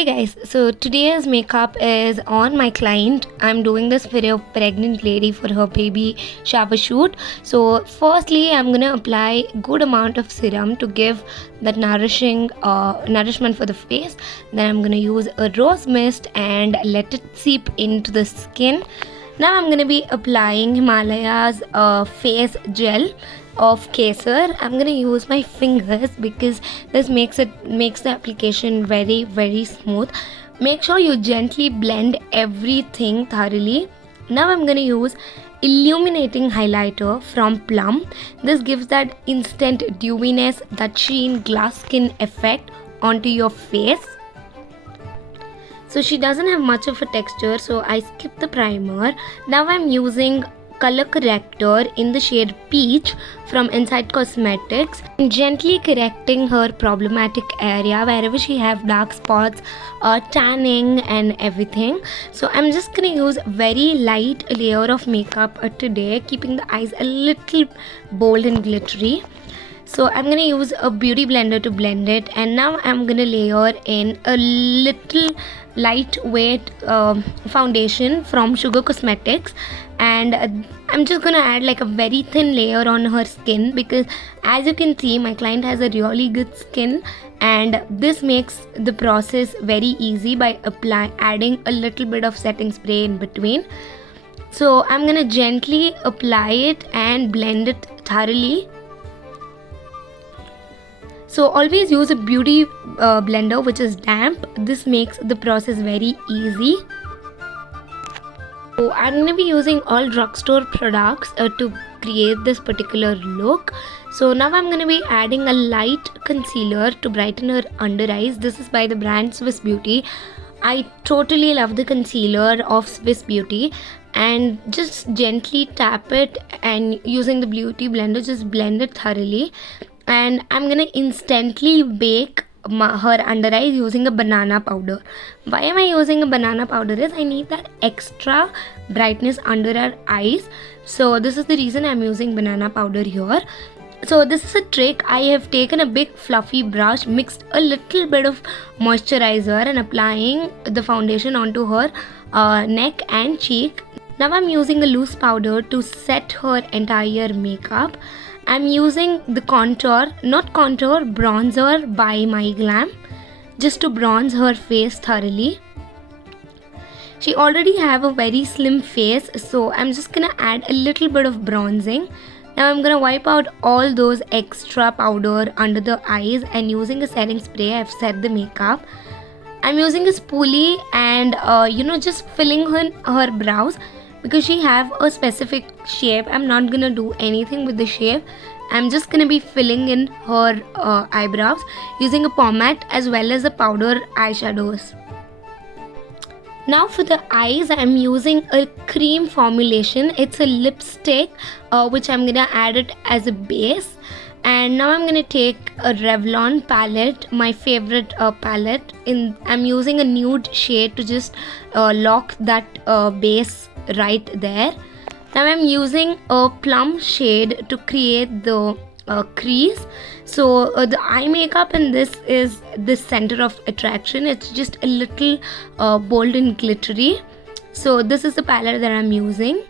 Hey guys, so today's makeup is on my client. I'm doing this for a pregnant lady for her baby shower shoot. So firstly, I'm gonna apply good amount of serum to give that nourishment for the face. Then I'm gonna use a rose mist and let it seep into the skin. Now I'm gonna be applying Himalaya's face gel of Kesar. I'm gonna use my fingers because this makes the application very smooth. Make sure you gently blend everything thoroughly. Now I'm gonna use illuminating highlighter from Plum. This gives that instant dewiness, that sheen glass skin effect onto your face. So she doesn't have much of a texture, so I skip the primer. Now I'm using color corrector in the shade Peach from Inside Cosmetics, gently correcting her problematic area wherever she have dark spots, tanning and everything. So I'm just gonna use very light layer of makeup today, keeping the eyes a little bold and glittery. So I'm gonna use a beauty blender to blend it, and now I'm gonna layer in a little lightweight foundation from Sugar Cosmetics, and I'm just gonna add like a very thin layer on her skin because as you can see my client has a really good skin, and this makes the process very easy by adding a little bit of setting spray in between. So I'm gonna gently apply it and blend it thoroughly. So always use a beauty blender which is damp. This makes the process very easy. So I'm going to be using all drugstore products to create this particular look. So now I'm going to be adding a light concealer to brighten her under eyes. This is by the brand Swiss Beauty. I totally love the concealer of Swiss Beauty, and just gently tap it and using the beauty blender just blend it thoroughly. And I'm gonna instantly bake her under eyes using a banana powder. Why am I using a banana powder is I need that extra brightness under her eyes. So this is the reason I'm using banana powder here. So this is a trick. I have taken a big fluffy brush, mixed a little bit of moisturizer and applying the foundation onto her neck and cheek. Now I'm using a loose powder to set her entire makeup. I'm using the bronzer by My Glam, just to bronze her face thoroughly. She already have a very slim face, so I'm just gonna add a little bit of bronzing. Now I'm gonna wipe out all those extra powder under the eyes, and using a setting spray I've set the makeup. I'm using a spoolie and just filling her brows because she have a specific shape. I'm not gonna do anything with the shape. I'm just gonna be filling in her eyebrows using a pomade as well as the powder eyeshadows. Now for the eyes, I'm using a cream formulation. It's a lipstick which I'm gonna add it as a base. And now I'm gonna take a Revlon palette, my favorite palette. I'm using a nude shade to just lock that base right there. Now I'm using a plum shade to create the crease. So the eye makeup in this is the center of attraction. It's just a little bold and glittery. So this is the palette that I'm using.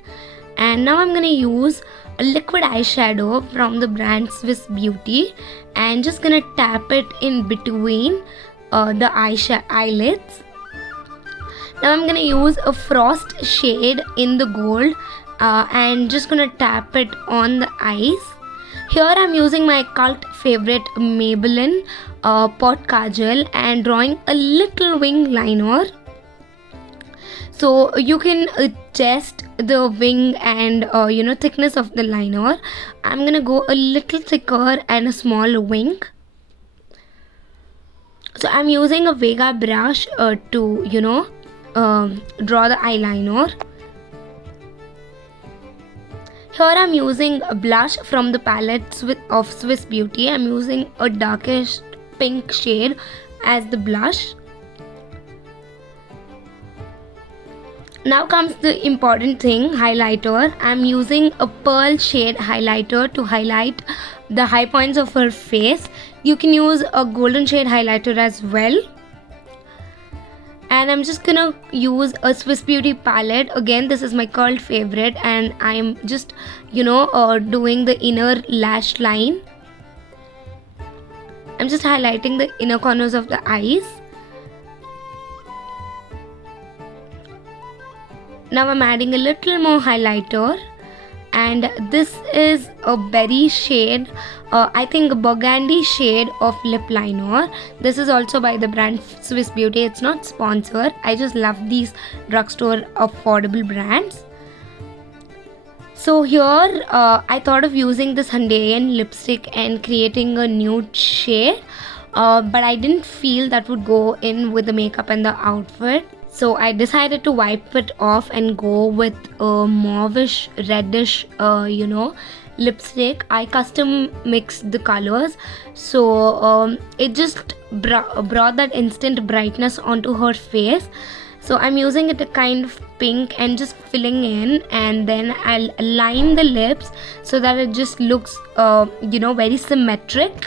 And now I'm gonna use a liquid eyeshadow from the brand Swiss Beauty, and just gonna tap it in between the eyelids. Now I'm gonna use a frost shade in the gold and just gonna tap it on the eyes. Here I'm using my cult favorite Maybelline pot kajal and drawing a little wing liner. So you can adjust the wing and thickness of the liner. I'm gonna go a little thicker and a small wing. So I'm using a Vega brush to draw the eyeliner. Here I'm using a blush from the palette of Swiss Beauty. I'm using a darkish pink shade as the blush. Now comes the important thing, highlighter. I'm using a pearl shade highlighter to highlight the high points of her face. You can use a golden shade highlighter as well. And I'm just gonna use a Swiss Beauty palette. Again, this is my curled favorite, and I'm just doing the inner lash line. I'm just highlighting the inner corners of the eyes. Now I'm adding a little more highlighter, and this is a berry shade, I think a burgundy shade of lip liner. This is also by the brand Swiss Beauty. It's not sponsored. I just love these drugstore affordable brands. So here I thought of using this Hungarian lipstick and creating a nude shade, but I didn't feel that would go in with the makeup and the outfit. So I decided to wipe it off and go with a mauvish reddish lipstick. I custom mixed the colors, so it just brought that instant brightness onto her face. So I'm using it a kind of pink and just filling in, and then I'll align the lips so that it just looks very symmetric.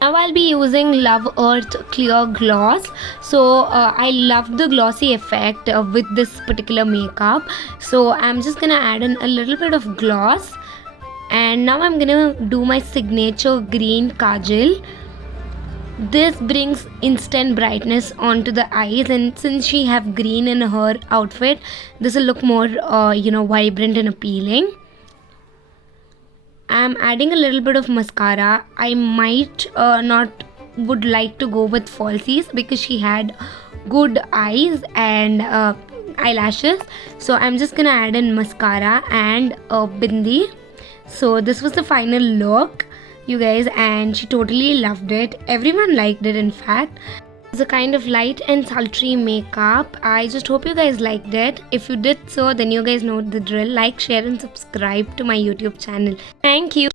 Now I'll be using Love Earth Clear Gloss. So I love the glossy effect with this particular makeup. So I'm just gonna add in a little bit of gloss, and now I'm gonna do my signature green kajal. This brings instant brightness onto the eyes, and since she have green in her outfit, this will look more vibrant and appealing. I'm adding a little bit of mascara. I might not would like to go with falsies because she had good eyes and eyelashes. So I'm just gonna add in mascara and a bindi. So this was the final look, you guys, and she totally loved it. Everyone liked it, in fact. It's a kind of light and sultry makeup. I just hope you guys liked it. If you did so, then you guys know the drill. Like, share and subscribe to my YouTube channel. Thank you.